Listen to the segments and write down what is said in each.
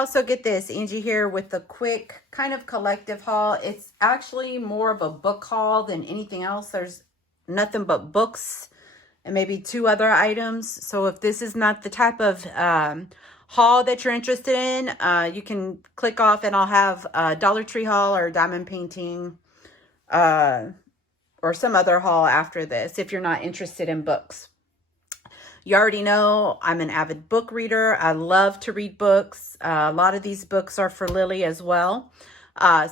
also get this, Angie here, with the quick kind of collective haul. It's actually more of a book haul than anything else. There's nothing but books and maybe 2 other items. So if this is not the type of haul that you're interested in, you can click off and I'll have a Dollar Tree haul or diamond painting or some other haul after this if you're not interested in books. You already know I'm an avid book reader. I love to read books. A lot of these books are for Lily as well.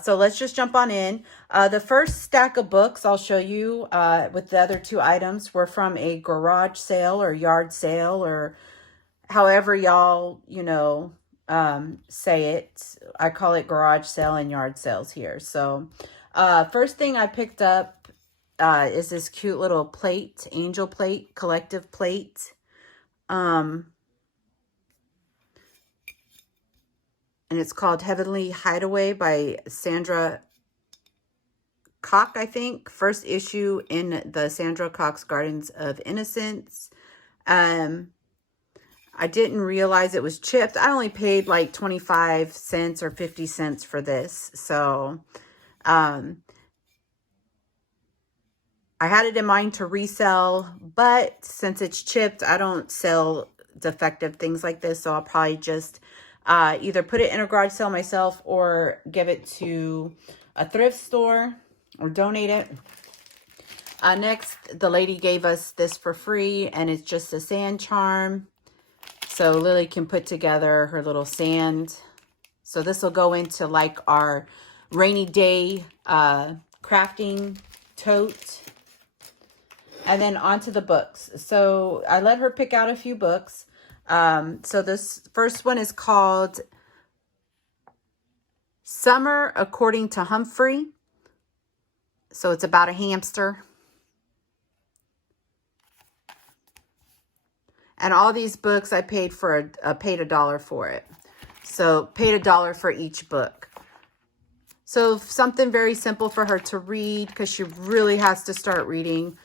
So let's just jump on in. The first stack of books I'll show you with the other 2 items were from a garage sale or yard sale or however y'all, say it. I call it garage sale and yard sales here. So first thing I picked up is this cute little plate, angel plate, collective plate. And it's called Heavenly Hideaway by Sandra Cox, I think. First issue in the Sandra Cox Gardens of Innocence. I didn't realize it was chipped. I only paid like 25 cents or 50 cents for this. So, I had it in mind to resell, but since it's chipped, I don't sell defective things like this. So I'll probably just either put it in a garage sale myself or give it to a thrift store or donate it. Next, the lady gave us this for free, and it's just a sand charm. So Lily can put together her little sand. So this will go into like our rainy day crafting tote. And then onto the books. So I let her pick out a few books. So this first one is called Summer According to Humphrey. So it's about a hamster. And all these books I paid for paid $1 for it. So paid $1 for each book. So something very simple for her to read because she really has to start reading.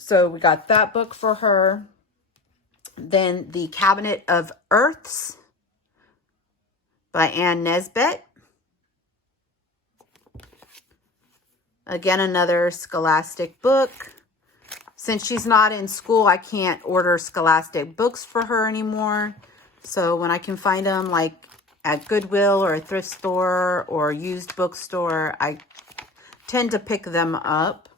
So we got that book for her. Then The Cabinet of Earths by Ann Nesbitt. Again, another Scholastic book. Since she's not in school, I can't order Scholastic books for her anymore. So when I can find them like at Goodwill or a thrift store or used bookstore, I tend to pick them up.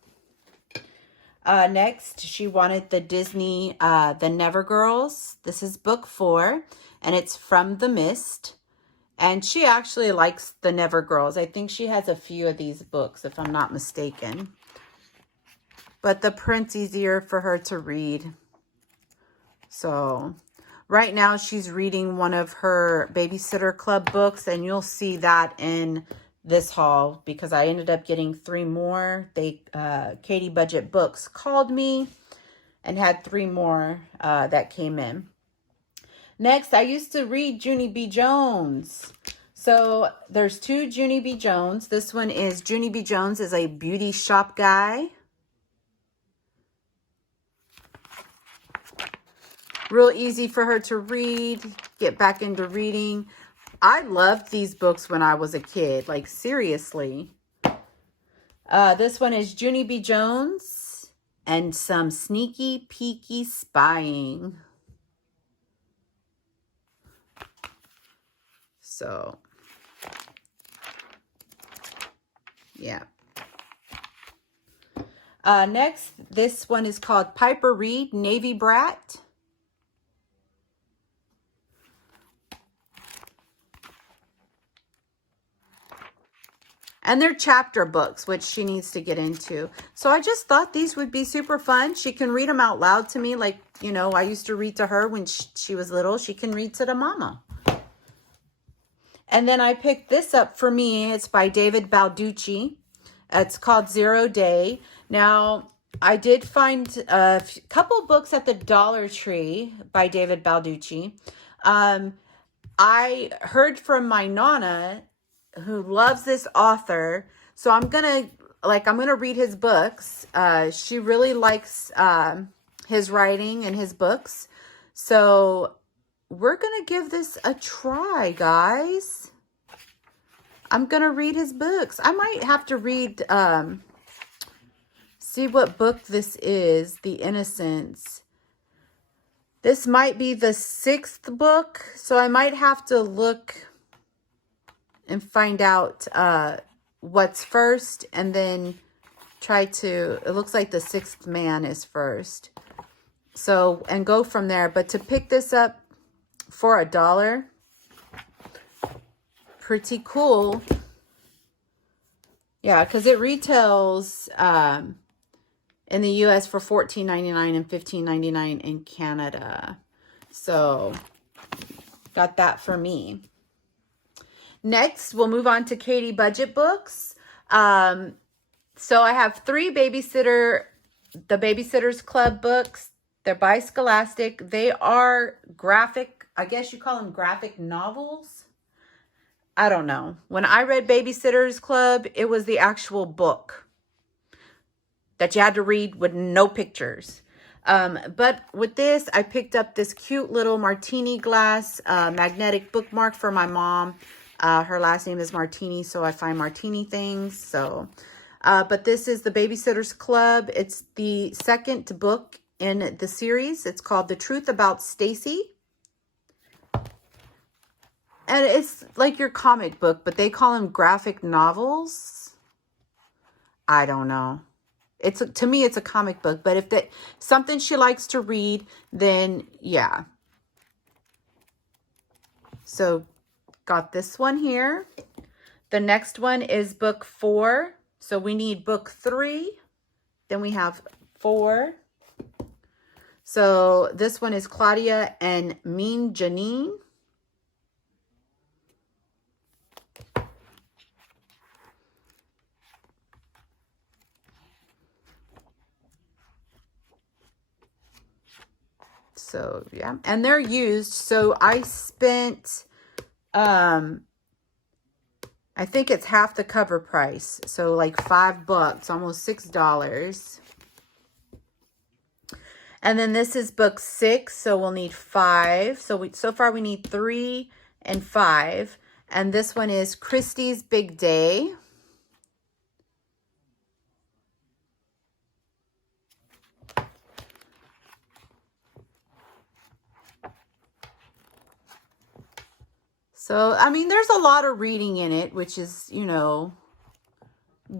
Next, she wanted the Disney, The Never Girls. This is book 4, and it's From the Mist. And she actually likes The Never Girls. I think she has a few of these books, if I'm not mistaken. But the print's easier for her to read. So, right now she's reading one of her Babysitter Club books, and you'll see that in this haul because I ended up getting 3 more. Katie Budget Books called me and had 3 more that came in. Next, I used to read Junie B. Jones. So there's 2 Junie B. Jones. This one is Junie B. Jones is a beauty shop guy. Real easy for her to read, get back into reading. I loved these books when I was a kid, like seriously. This one is Junie B. Jones and Some Sneaky Peeky Spying. So, yeah. Next, this one is called Piper Reed, Navy Brat. And they're chapter books, which she needs to get into. So I just thought these would be super fun. She can read them out loud to me like, I used to read to her when she was little. She can read to the mama. And then I picked this up for me. It's by David Balducci. It's called 0 Day. Now, I did find a couple books at the Dollar Tree by David Balducci. I heard from my Nana who loves this author. So I'm going to read his books. She really likes his writing and his books. So we're going to give this a try, guys. I'm going to read his books. I might have to read, see what book this is, The Innocents. This might be the 6th book, so I might have to look and find out what's first, and then try to, it looks like the 6th man is first. So, and go from there. But to pick this up for $1, pretty cool. Yeah, because it retails in the US for $14.99 and $15.99 in Canada. So, got that for me. Next, we'll move on to Katie Budget Books. So I have 3 the Babysitter's Club books. They're by Scholastic. They are graphic, I guess you call them graphic novels. I don't know. When I read Babysitter's Club, it was the actual book that you had to read with no pictures. But with this, I picked up this cute little martini glass magnetic bookmark for my mom. Her last name is Martini, so I find martini things. So, but this is the Babysitter's Club. It's the 2nd book in the series. It's called The Truth About Stacy. And it's like your comic book, but they call them graphic novels. I don't know. To me, it's a comic book, but if something she likes to read, then yeah. So, got this one here. The next one is book 4. So we need book 3. Then we have 4. So this one is Claudia and Mean Janine. So yeah, and they're used. So I spent I think it's half the cover price. So like $5, almost $6. And then this is book 6. So we'll need 5. So far we need 3 and 5. And this one is Christie's Big Day. So, I mean, there's a lot of reading in it, which is, you know,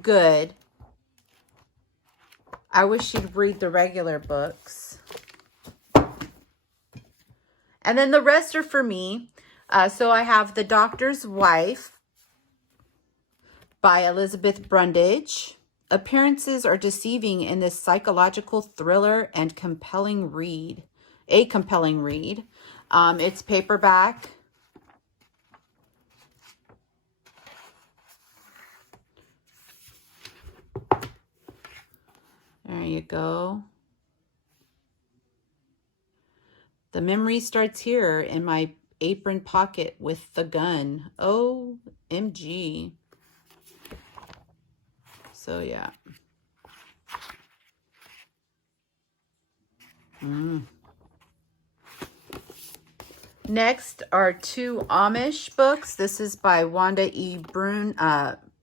good. I wish you'd read the regular books. And then the rest are for me. So I have The Doctor's Wife by Elizabeth Brundage. Appearances are deceiving in this psychological thriller and compelling read. A compelling read. It's paperback. There you go. The memory starts here in my apron pocket with the gun. OMG. So, yeah. Next are 2 Amish books. This is by Wanda E.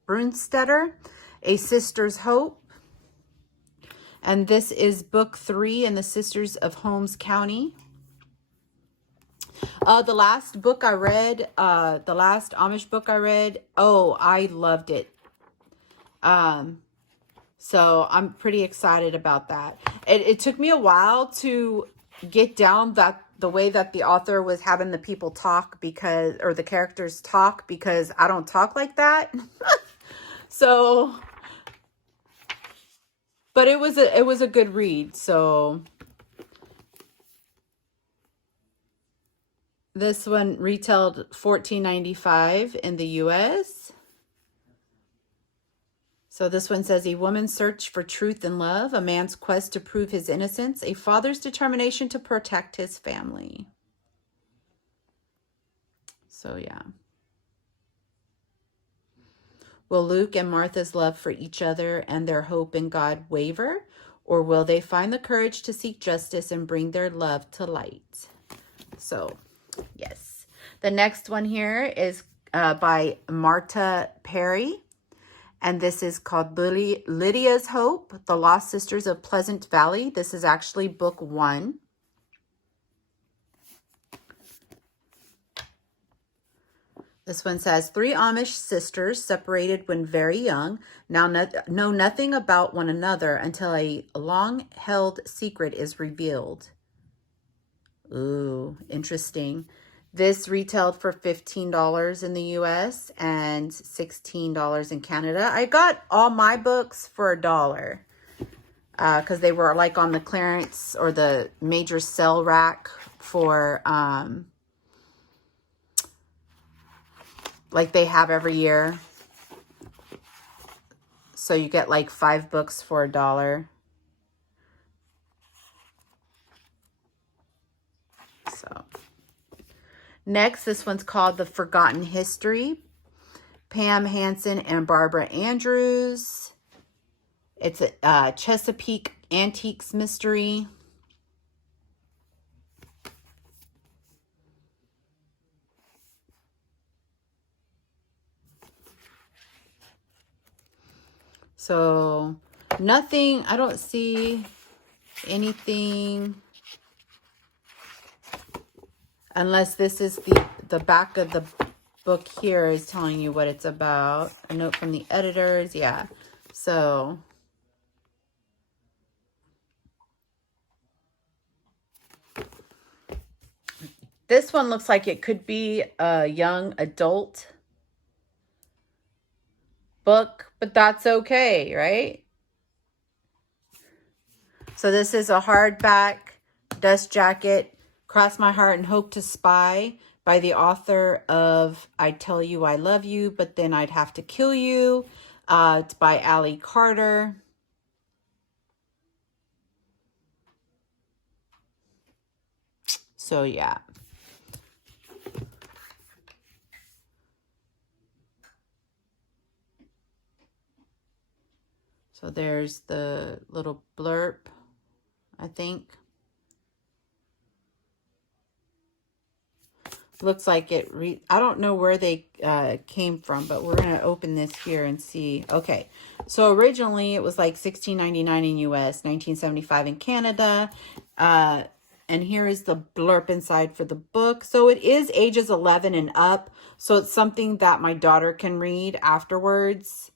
Brunstetter, A Sister's Hope. And this is book 3 in the Sisters of Holmes County. The last book I read, the last Amish book I read, I loved it. So I'm pretty excited about that. It took me a while to get down the way that the author was having the people talk or the characters talk, because I don't talk like that. So, but it was a good read. So this one retailed $14.95 in the US. So this one says, a woman's search for truth and love, a man's quest to prove his innocence, a father's determination to protect his family. So yeah. Will Luke and Martha's love for each other and their hope in God waver? Or will they find the courage to seek justice and bring their love to light? So Yes. The next one here is by Marta Perry. And this is called Lydia's Hope, The Lost Sisters of Pleasant Valley. This is actually book 1. This one says, 3 Amish sisters separated when very young now know nothing about one another until a long-held secret is revealed. Ooh, interesting. This retailed for $15 in the US and $16 in Canada. I got all my books for $1 because they were like on the clearance or the major sale rack for like they have every year. So you get like 5 books for $1. So next, this one's called The Forgotten History. Pam Hansen and Barbara Andrews. It's a Chesapeake Antiques mystery. So nothing, I don't see anything unless this is the back of the book here is telling you what it's about. A note from the editors. Yeah. So this one looks like it could be a young adult book, but that's okay, right? So this is a hardback dust jacket, Cross My Heart and Hope to Spy, by the author of I Tell You I Love You, but Then I'd Have to Kill You. It's by Allie Carter. So yeah. So there's the little blurb, I think. Looks like it, I don't know where they came from, but we're going to open this here and see. Okay, so originally it was like $16.99 in US, $19.75 in Canada. And here is the blurb inside for the book. So it is ages 11 and up. So it's something that my daughter can read afterwards.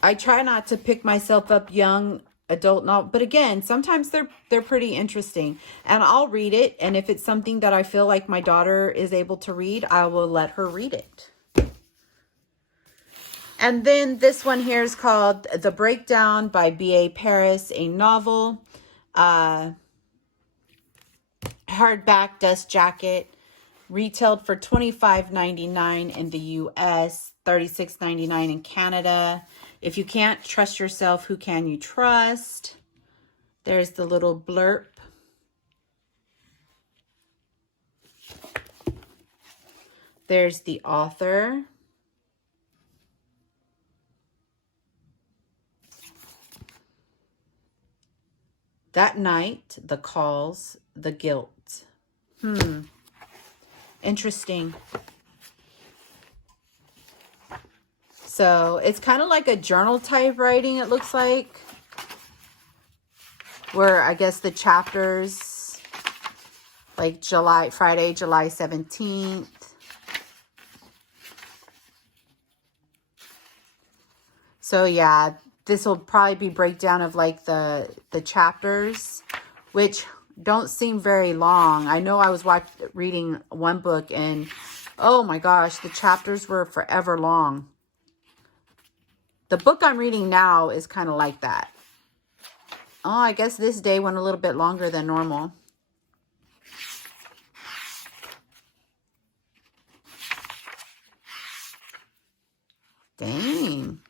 I try not to pick myself up young adult novel, but again, sometimes they're pretty interesting, and I'll read it, and if it's something that I feel like my daughter is able to read, I will let her read it. And then this one here is called The Breakdown by B.A. Paris, a novel. Hardback dust jacket, retailed for $25.99 in the US, $36.99 in Canada. If you can't trust yourself, who can you trust? There's the little blurb. There's the author. That night, the calls, the guilt. Interesting. So it's kind of like a journal type writing, it looks like, where I guess the chapters, like Friday, July 17th. So yeah, this will probably be breakdown of like the chapters, which don't seem very long. I know I was reading one book and oh my gosh, the chapters were forever long. The book I'm reading now is kind of like that. Oh, I guess this day went a little bit longer than normal. Dang.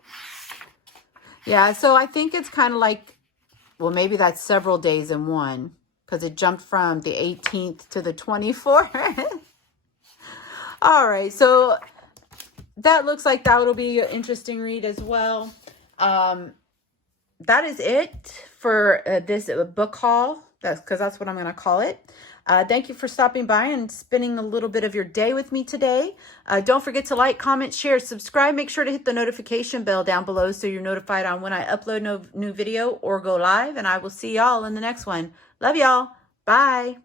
Yeah, so I think it's kind of like, well, maybe that's several days in one, because it jumped from the 18th to the 24th. All right, so that looks like that will be an interesting read as well. That is it for this book haul. That's what I'm going to call it. Thank you for stopping by and spending a little bit of your day with me today. Don't forget to like, comment, share, subscribe. Make sure to hit the notification bell down below so you're notified on when I upload no new video or go live. And I will see y'all in the next one. Love y'all. Bye.